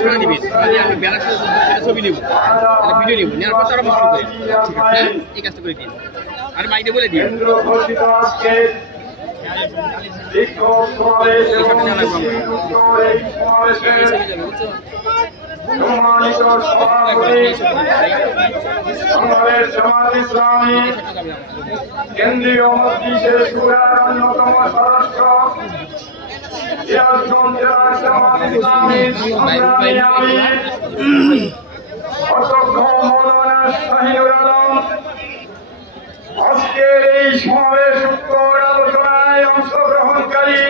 ছড়া দিবেন, আমি ব্যানার ছবি নিব, ভিডিও নিব, নেওয়ার পর তারা মশলা করেন, ঠিক আছে? এই কাজটা করে দিন, আর মাইকে বলে দিন। কেন্দ্রীয় মজলিসের শুরার অন্যতম সদস্য সিরাজগঞ্জ জেলার জামাত ইসলামীর সংগ্রামী আমির অধ্যক্ষ মাওলানা শাহিনুর আলম আজকের এই সমাবেশ উত্তর আলোচনায় অংশগ্রহণকারী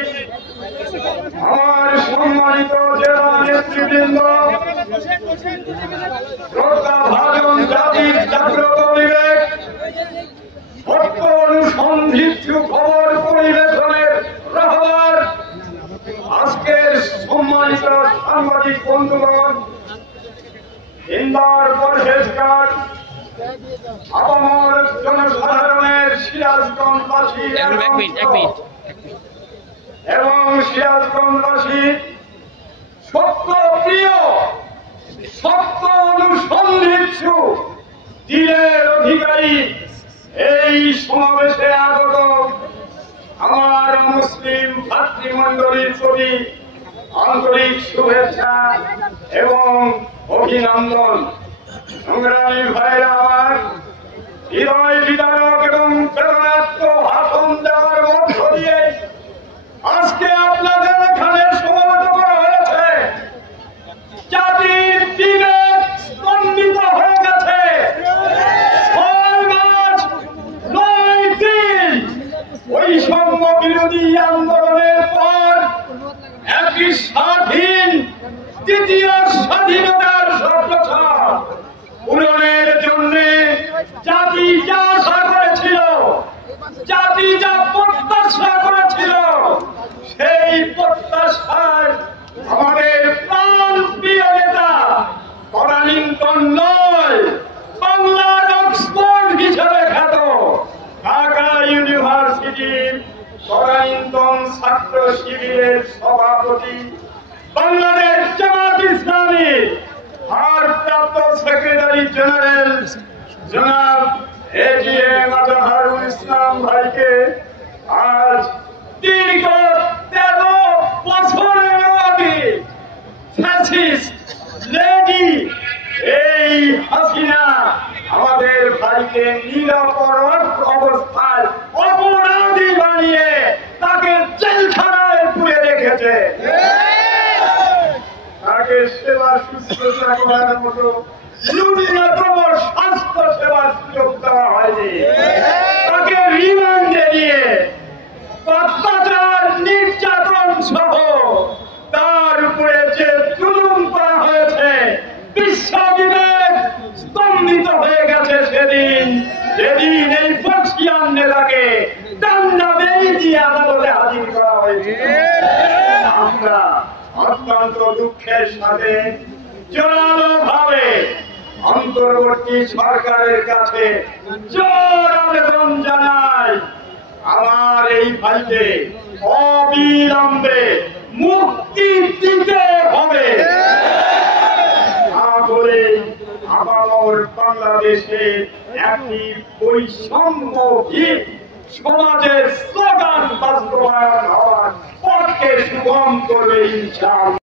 আমার সম্মানিত জেলা নেতৃবৃন্দ, শ্রদ্ধাভাজন জাতির জাগ্রত বিবেক, সত্য অনুসন্ধিৎসু খবর পরিবেশনের রাহবার, আজকের সম্মানিত সাংবাদিক বন্ধুগণ, ইন্দার পরহেজগার আপামর জনসাধারণের সিরাজগঞ্জবাসী এবং সিরাজগঞ্জবাসী সত্য প্রিয়, সত্য অনুসন্ধিৎসু দিলের অধিকারী এই সমাবেশে আগত আমার মুসলিম ভাতৃমণ্ডলীর প্রতি আন্তরিক শুভেচ্ছা এবং অভিনন্দন। সংগ্রামী ভাইরা আমার, হৃদয় বিদারক এবং প্রেরণাত্মক ভাষণ দেওয়ার মধ্য দিয়ে আজকে আপনাদের এখানে সমবেত করা হয়েছে। জাতির বিবেক স্তম্ভিত হয়ে গেছে। 6 মাস 9 দিন বৈষম্য বিরোধী আন্দোলনের পর একই স্বাধীন দ্বিতীয় স্বাধীনতার স্বপ্ন পূরণের জন্য জাতি যা আশা করেছিল, জাতি যা প্রত্যাশা করেছিল, সেই প্রত্যাশার আমাদের প্রাণ প্রিয় নেতা তদানীন্তন নয়, বাংলার অক্সফোর্ড হিসেবে খ্যাত ঢাকা ইউনিভার্সিটির তদানীন্তন ছাত্র শিবিরের সভাপতি, বাংলাদেশ জামাত ইসলামী ভারপ্রাপ্ত সেক্রেটারি জেনারেল জনাব এজিএম আজহারুল ইসলাম ভাইকে আজ দীর্ঘ 13 বছরের অধিক ফ্যাসিস্ট লেডি এই হাসিনা আমাদের ভাইকে নিরাপরাধ অবস্থায় অপরাধী বানিয়ে তাকে জেলখানায় পুরে রেখেছে। তাকে সেবা শুশ্রূষা করার মতো ন্যূনতম স্বাস্থ্য সেবার সুযোগ দেওয়া হয়নি। তাকে রিমান্ডে নিয়ে অত্যাচার, নির্যাতন সহ তার উপরে যে জুলুম করা হয়েছে, বিশ্ব বিবেক স্তম্ভিত হয়ে গেছে সেদিন যেদিন এই বক্সিয়ান নেতাকে ডান্ডা বেড়ি দিয়ে আদালতে হাজির করা হয়েছে। আমরা অত্যন্ত দুঃখের সাথে জোরালো ভাবে অন্তর্বর্তী সরকারের কাছে জোর আবেদন জানাই, আমার এই ভাইকে অবিলম্বে মুক্তি দিতে হবে। তাহলে আবার বাংলাদেশে একটি বৈষম্যহীন সমাজের স্লোগান বাস্তবায়ন হওয়ার পথকে সুগম করবে ইনশাআল্লাহ।